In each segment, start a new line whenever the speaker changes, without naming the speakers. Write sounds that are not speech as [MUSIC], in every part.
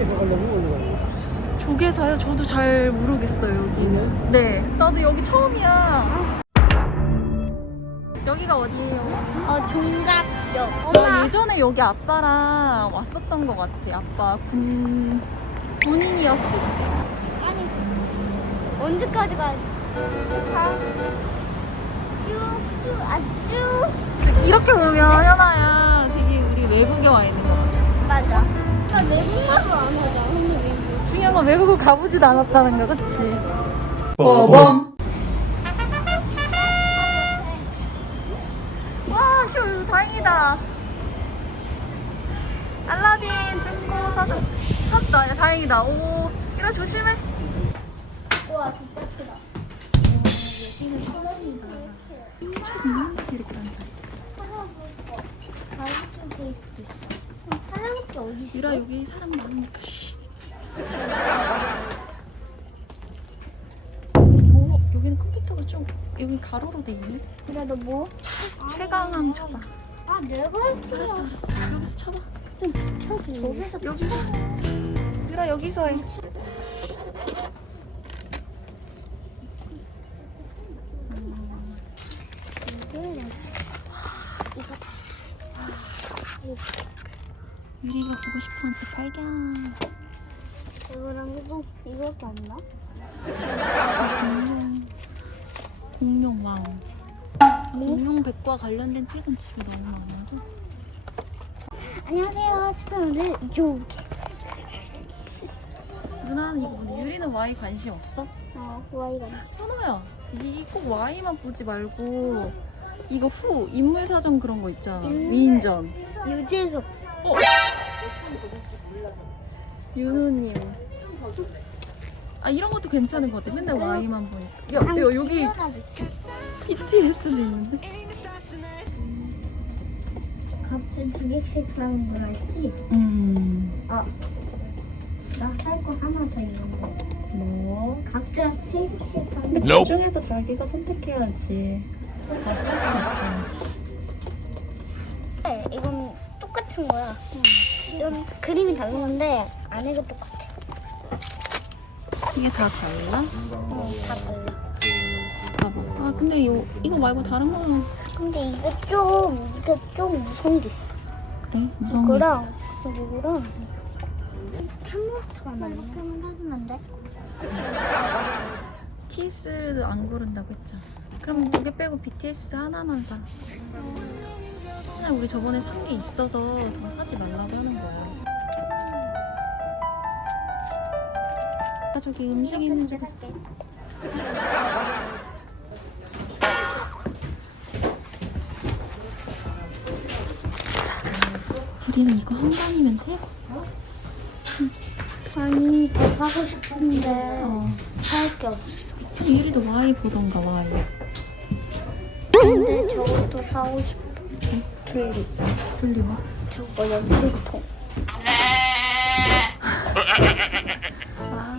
쪽에서 가요?
조개사요? 저도 잘 모르겠어요 여기는. 네. 나도 여기 처음이야. 여기가 어디예요?
어 종각역.
나
엄마.
예전에 여기 아빠랑 왔었던 것 같아. 아빠 군 군인이었을 때.
아니 언제까지 가? 사. 쭉 아 쭉
이렇게 보면 현아야 되게 우리 외국에 와 있는 것 같아.
맞아.
건 외국을 가보지도 않았다는 거, 그치?
빠밤.
와, 휴, 다행이다. 알라딘 중고 사전 샀다. 야, 다행이다. 오, 이라 조심해.
와 진짜 크다.
여기는 천원이다. 참, 이렇게 앉아.
사장님께 어디 있어?
유라 여기 사람 많으니까. 쉿. 오, 여기는 컴퓨터가 좀 여기 가로로 돼 있네.
그래 너 뭐?
최강왕 쳐봐.
아 내가
알았어,
했어.
알았어. 여기서 쳐봐.
저기서
여기. 유라 여기서 해. 유리가 보고 싶은 책 발견.
이거랑 이거 이거밖에 안 나?
공룡 와우. 공룡 백과 관련된 책은 집에 너무 많아서.
안녕하세요. 스페인은 이렇게.
누나는 이거 뭐니? 유리는 와이 관심 없어?
어 와이가.
현아야, 니꼭 와이만 보지 말고 이거 후 인물 사전 그런 거 있잖아.
음.
위인전.
유재석.
윤우님. 아 이런 것도 괜찮은 것 같아. 맨날 와이만 보니까. 야,
아,
야 여기 BTS도 있는데.
갑자기 두 개씩 사는 거 알지?
음.
어. 나 살 거 하나 더 있는데.
뭐?
각자 세 개씩 사는 거.
그 중에서 자기가 선택해야지.
네, 이건 똑같은 거야. 이건 그림이 다른 건데 안에가 똑같아.
이게 다 달라?
어, 다 달라.
봐봐. 아 근데 요, 이거 말고 다른 거는
근데 이게 좀 이게 좀 무서운 게 있어.
그래? 무서운 게 있어.
이거랑 이거랑 캔버스가 나 이렇게 하면 안 돼?
TS를 안 고른다고 했잖아. 그럼 두개 빼고 BTS 하나만 사. 그냥 우리 저번에 산 게 있어서 더 사지 말라고 하는 거야. 아 저기 음식 있는
살게.
우리는 이거 한 번이면 돼?
아니 더 사고 싶은데
어.
살 게 없어.
유리도 와이 보던가 와이.
근데 저것도 사고 싶어. 둘리
들리 뭐?
저거 연필통. [LAUGHS]
아.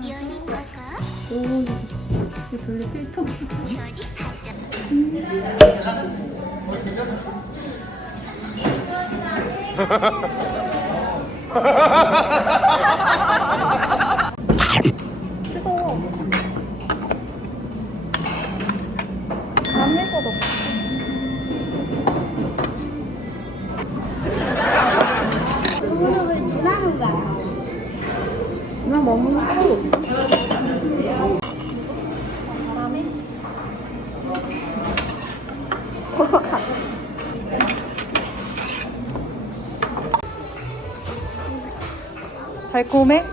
오 이거 들리 필터. 뜨 [LAUGHS] 달콤해?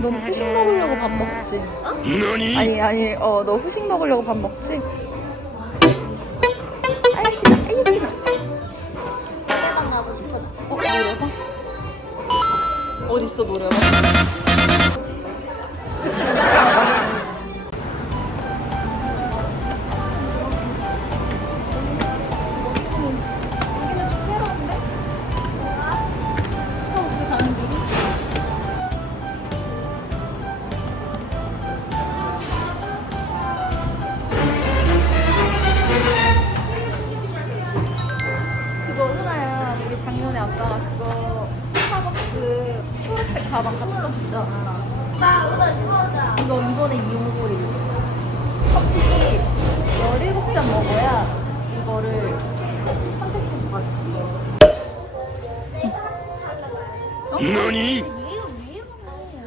넌 후식 먹으려고 밥 먹지? 아니 아니 어 너 후식 먹으려고 밥 먹지? 알겠습니다 알겠습니다
노래방 가고 싶어.
어 노래방? 어딨어 노래방? 아빠가 그거 스타벅스 초록색 가방 선물로 줬잖아.
나 오늘 죽었다.
이거 이번에 이용고리. 커피 17잔 먹어야 이거를 선택해서 가졌어.
너니?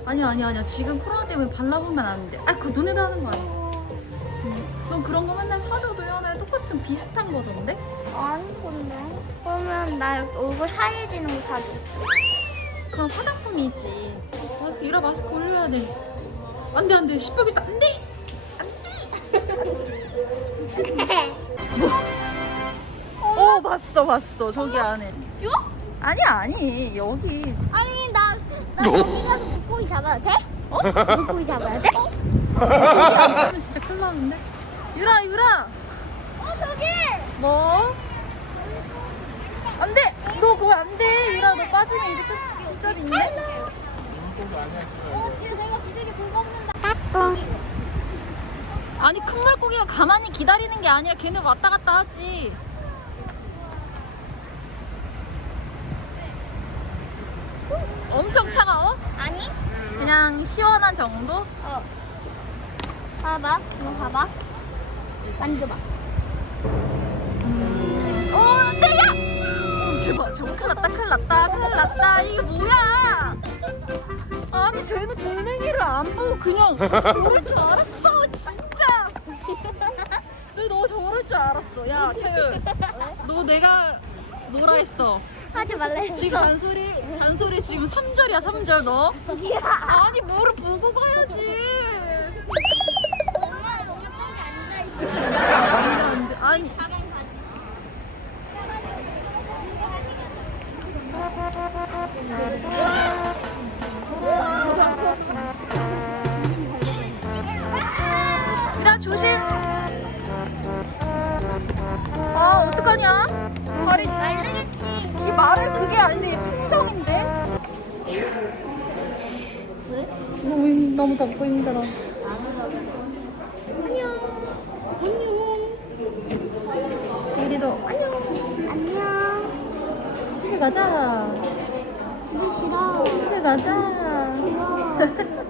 아니야 아니야 아니야 지금 코로나 때문에 발라보면 안 돼. 아 그거 눈에다 하는 거 아니야. 응. 넌 그런 거 맨날 연애 똑같은 비슷한 거던데?
아니 근데 그러면 나 얼굴 하얘지는 거 사줘.
그건 화장품이지. 마스크 유라 마스크 올려야 돼. 안돼 안돼 시뻘 있어 안돼. 어 봤어 봤어 저기 안에.
요?
아니 아니 여기.
아니 나, 나 여기 가서 물고기 잡아야 돼? 어? 물고기 잡아야 돼? [LAUGHS]
그러면 진짜 큰일 나는데. 유라 유라. 뭐? 안 돼 너 그거 안 돼 유라 너 빠지면 이제 끝 진짜 있네.
어 지금 내가 비둘기 물 먹는다.
아니 큰 물고기가 가만히 기다리는 게 아니라 걔네 왔다 갔다 하지. 엄청 차가워?
아니?
그냥 시원한 정도?
어. 봐봐. 이거 봐봐. 만져봐.
제발, 제발 큰일 났다, 큰일 났다, 큰일 났다. 이게 뭐야? 아니, 쟤는 돌멩이를 안 보고 그냥 저럴 줄 알았어, 진짜. 너 저럴 줄 알았어. 야, 채은. 너 내가 뭐라 했어?
하지 말라 했어.
지금 잔소리, 잔소리 지금 3절이야, 3절 너. 아니, 뭐를 보고 가야지.
엄마 여기 앉아있어.
아니, 덥고 힘들어. 안녕. 안녕. 디리도 안녕.
안녕.
집에 가자.
집에 싫어.
집에 가자.
싫어. [LAUGHS]